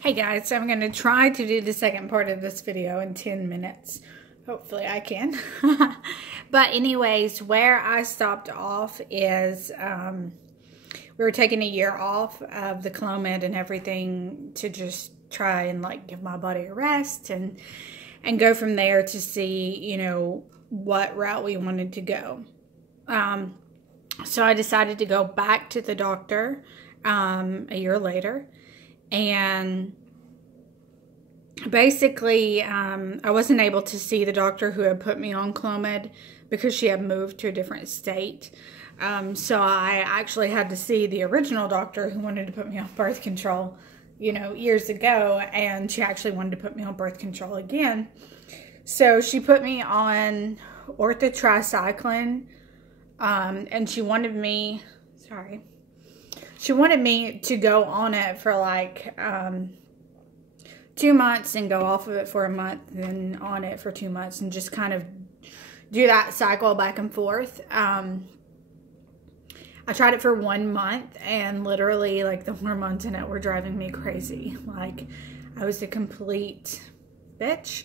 Hey guys, so I'm going to try to do the second part of this video in 10 minutes. Hopefully I can. But anyways, where I stopped off is we were taking a year off of the Clomid and everything to just try and like give my body a rest and go from there to see, you know, what route we wanted to go. So I decided to go back to the doctor a year later. And basically, I wasn't able to see the doctor who had put me on Clomid because she had moved to a different state. So I actually had to see the original doctor who wanted to put me on birth control, you know, years ago. And she actually wanted to put me on birth control again. So she put me on orthotricycline, and she wanted me to go on it for like 2 months and go off of it for a month, then on it for 2 months, and just kind of do that cycle back and forth. I tried it for 1 month, and literally like the hormones in it were driving me crazy. Like I was a complete bitch.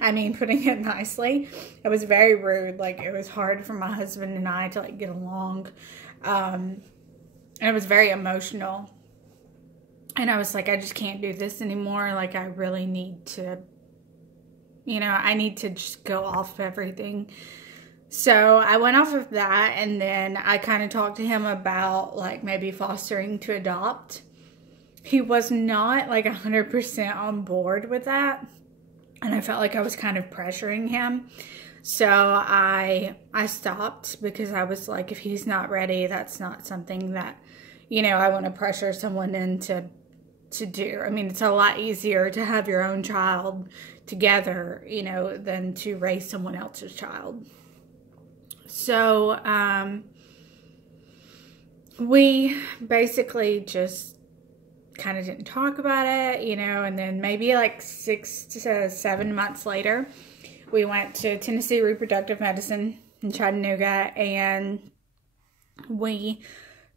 I mean, putting it nicely. It was very rude. Like it was hard for my husband and I to like get along. And it was very emotional. And I was like, I just can't do this anymore. Like I really need to, you know, I need to just go off everything. So I went off of that, and then I kind of talked to him about like maybe fostering to adopt. He was not like 100% on board with that. And I felt like I was kind of pressuring him. So I stopped because I was like, if he's not ready, that's not something that, you know, I want to pressure someone into do. I mean, it's a lot easier to have your own child together, you know, than to raise someone else's child. So we basically just kind of didn't talk about it, you know, and then maybe like 6 to 7 months later, we went to Tennessee Reproductive Medicine in Chattanooga, and we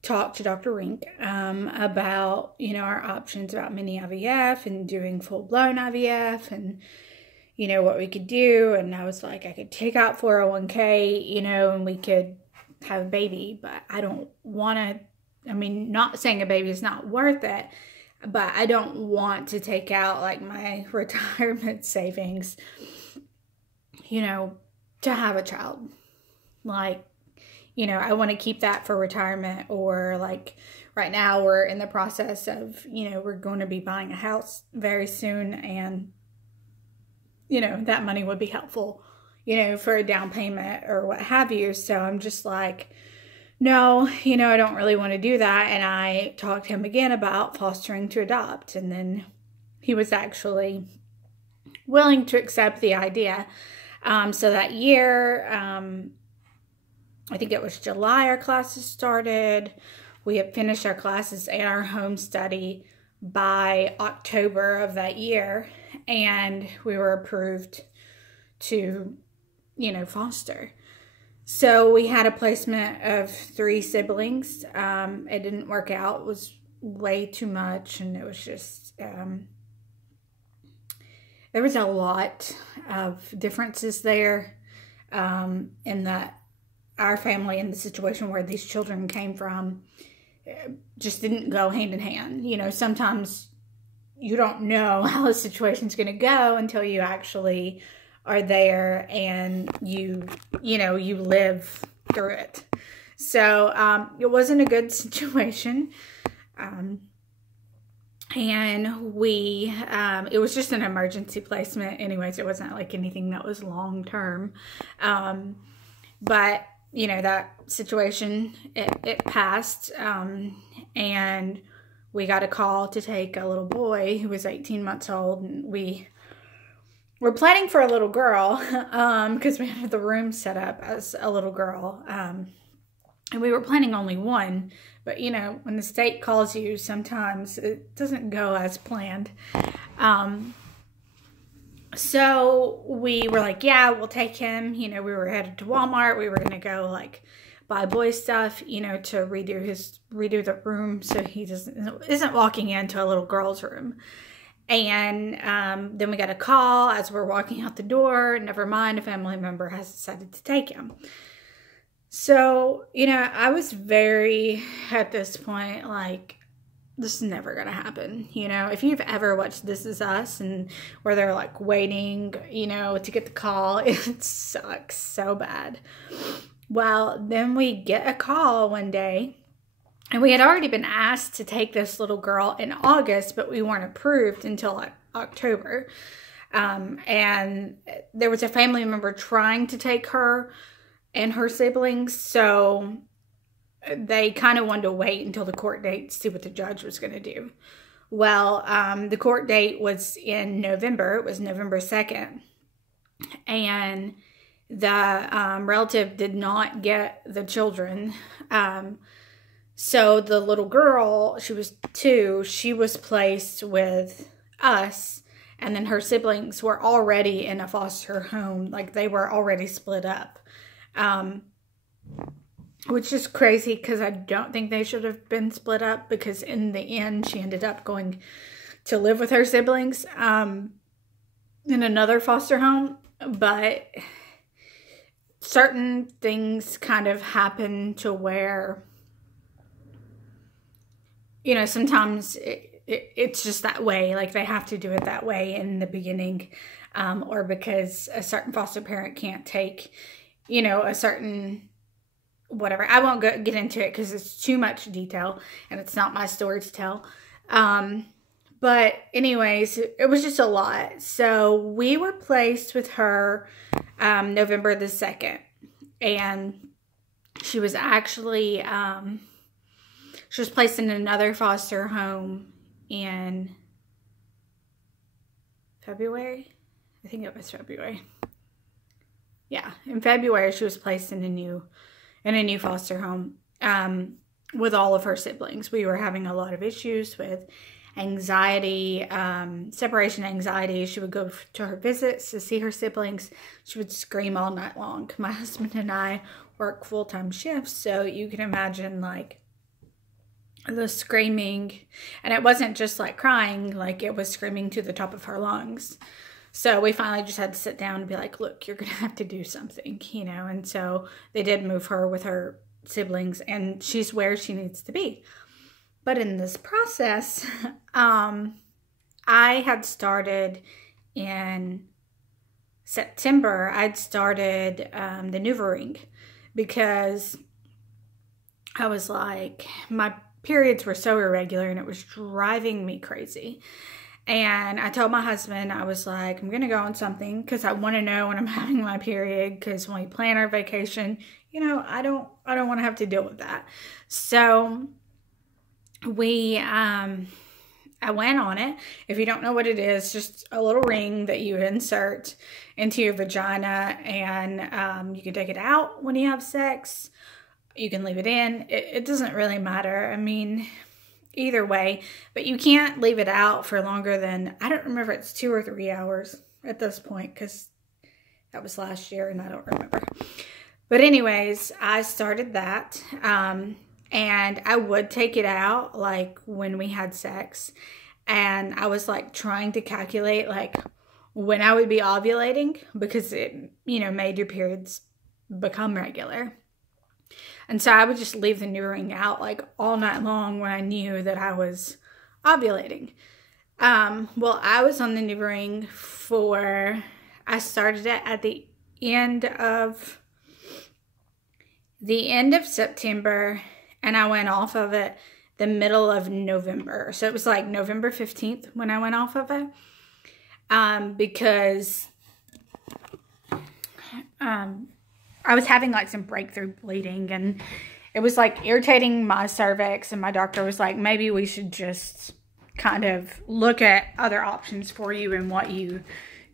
talked to Dr. Rink about, you know, our options about mini IVF and doing full-blown IVF and, you know, what we could do. And I was like, I could take out 401k, you know, and we could have a baby, but I don't want to, I mean, not saying a baby is not worth it, but I don't want to take out like my retirement savings, you know, to have a child. Like, you know, I want to keep that for retirement, or like right now we're in the process of, you know, we're going to be buying a house very soon, and, you know, that money would be helpful, you know, for a down payment or what have you. So I'm just like, no, you know, I don't really want to do that. And I talked to him again about fostering to adopt. And then he was actually willing to accept the idea. So that year, I think it was July, our classes started. We had finished our classes and our home study by October of that year. And we were approved to, you know, foster. So we had a placement of 3 siblings. It didn't work out. It was way too much. And it was just, there was a lot of differences there in that our family and the situation where these children came from just didn't go hand in hand. You know, sometimes you don't know how a situation's going to go until you actually are there and you know, you live through it. So it wasn't a good situation. And we, it was just an emergency placement anyways. It wasn't like anything that was long term. But, you know, that situation, it passed. And we got a call to take a little boy who was 18 months old. And we were planning for a little girl because we had the room set up as a little girl. And we were planning only one. But, you know, when the state calls you, sometimes it doesn't go as planned. So we were like, yeah, we'll take him. You know, we were headed to Walmart. We were going to go, like, buy boy stuff, you know, to redo the room so he isn't walking into a little girl's room. And then we got a call as we're walking out the door. Never mind, a family member has decided to take him. So, you know, I was very, at this point, like, this is never going to happen. You know, if you've ever watched This Is Us and where they're like waiting, you know, to get the call, it sucks so bad. Well, then we get a call one day, and we had already been asked to take this little girl in August, but we weren't approved until like October. And there was a family member trying to take her and her siblings, so they kind of wanted to wait until the court date to see what the judge was going to do. Well, the court date was in November. It was November 2nd. And the relative did not get the children. So the little girl, she was 2, she was placed with us. And then her siblings were already in a foster home. Like, they were already split up. Which is crazy because I don't think they should have been split up, because in the end she ended up going to live with her siblings in another foster home. But certain things kind of happen to where, you know, sometimes it's just that way. Like, they have to do it that way in the beginning, or because a certain foster parent can't take, you know, a certain whatever. I won't get into it because it's too much detail and it's not my story to tell. But anyways, it was just a lot. So we were placed with her November the 2nd. And she was actually, she was placed in another foster home in February. I think it was February. Yeah, in February she was placed in a new foster home with all of her siblings. We were having a lot of issues with anxiety, separation anxiety. She would go to her visits to see her siblings. She would scream all night long. My husband and I work full-time shifts, so you can imagine, like, the screaming. And it wasn't just like crying, like, it was screaming to the top of her lungs. So we finally just had to sit down and be like, look, you're going to have to do something, you know. And so they did move her with her siblings, and she's where she needs to be. But in this process, I had started in September. I'd started the NuvaRing because I was like, my periods were so irregular and it was driving me crazy. And I told my husband, I was like, I'm going to go on something because I want to know when I'm having my period, because when we plan our vacation, you know, I don't want to have to deal with that. So I went on it. If you don't know what it is, just a little ring that you insert into your vagina, and you can take it out when you have sex. You can leave it in. It doesn't really matter. I mean, either way, but you can't leave it out for longer than, I don't remember, it's 2 or 3 hours at this point, because that was last year and I don't remember. But anyways, I started that, and I would take it out like when we had sex, and I was like trying to calculate like when I would be ovulating, because it, you know, made your periods become regular. And so I would just leave the NuvaRing out like all night long when I knew that I was ovulating. Well, I was on the NuvaRing I started it at the end of September, and I went off of it the middle of November. So it was like November 15th when I went off of it. Because I was having like some breakthrough bleeding, and it was like irritating my cervix, and my doctor was like, maybe we should just kind of look at other options for you and what you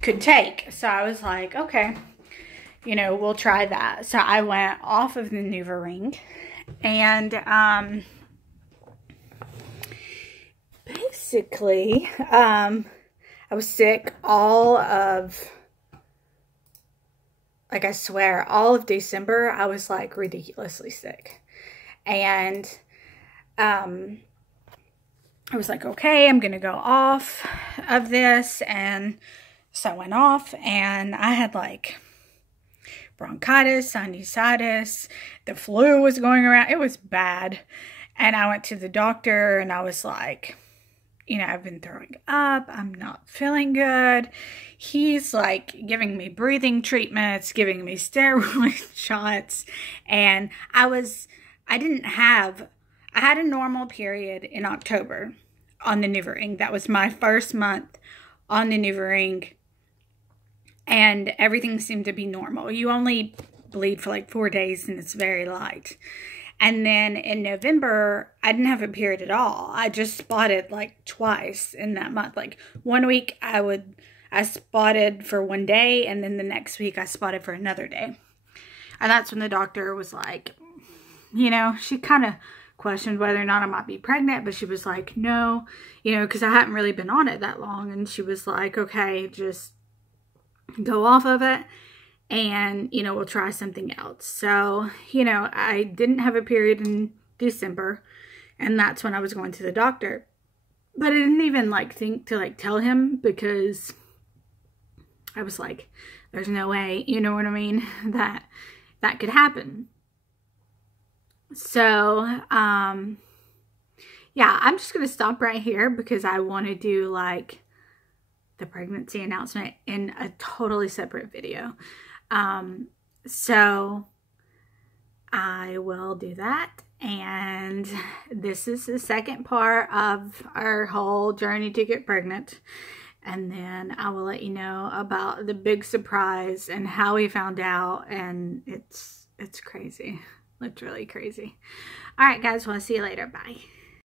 could take. So I was like, okay, you know, we'll try that. So I went off of the NuvaRing, and basically I was sick all of like, I swear, all of December, I was like ridiculously sick. And I was like, okay, I'm going to go off of this. And so I went off, and I had like bronchitis, sinusitis, the flu was going around. It was bad. And I went to the doctor, and I was like, you know, I've been throwing up. I'm not feeling good. He's like giving me breathing treatments, giving me steroid shots. And I had a normal period in October on the NuvaRing. That was my first month on the NuvaRing. And everything seemed to be normal. You only bleed for like 4 days, and it's very light. And then in November, I didn't have a period at all. I just spotted like twice in that month. Like 1 week I spotted for 1 day, and then the next week I spotted for another day. And that's when the doctor was like, you know, she kind of questioned whether or not I might be pregnant, but she was like, no, you know, because I hadn't really been on it that long. And she was like, okay, just go off of it. And, you know, we'll try something else. So, you know, I didn't have a period in December. And that's when I was going to the doctor. But I didn't even, like, think to, like, tell him, because I was like, there's no way, you know what I mean, that could happen. So, yeah, I'm just going to stop right here, because I want to do, like, the pregnancy announcement in a totally separate video. So I will do that. And this is the second part of our whole journey to get pregnant. And then I will let you know about the big surprise and how we found out. And it's crazy. Literally crazy. All right, guys. Well, I'll see you later. Bye.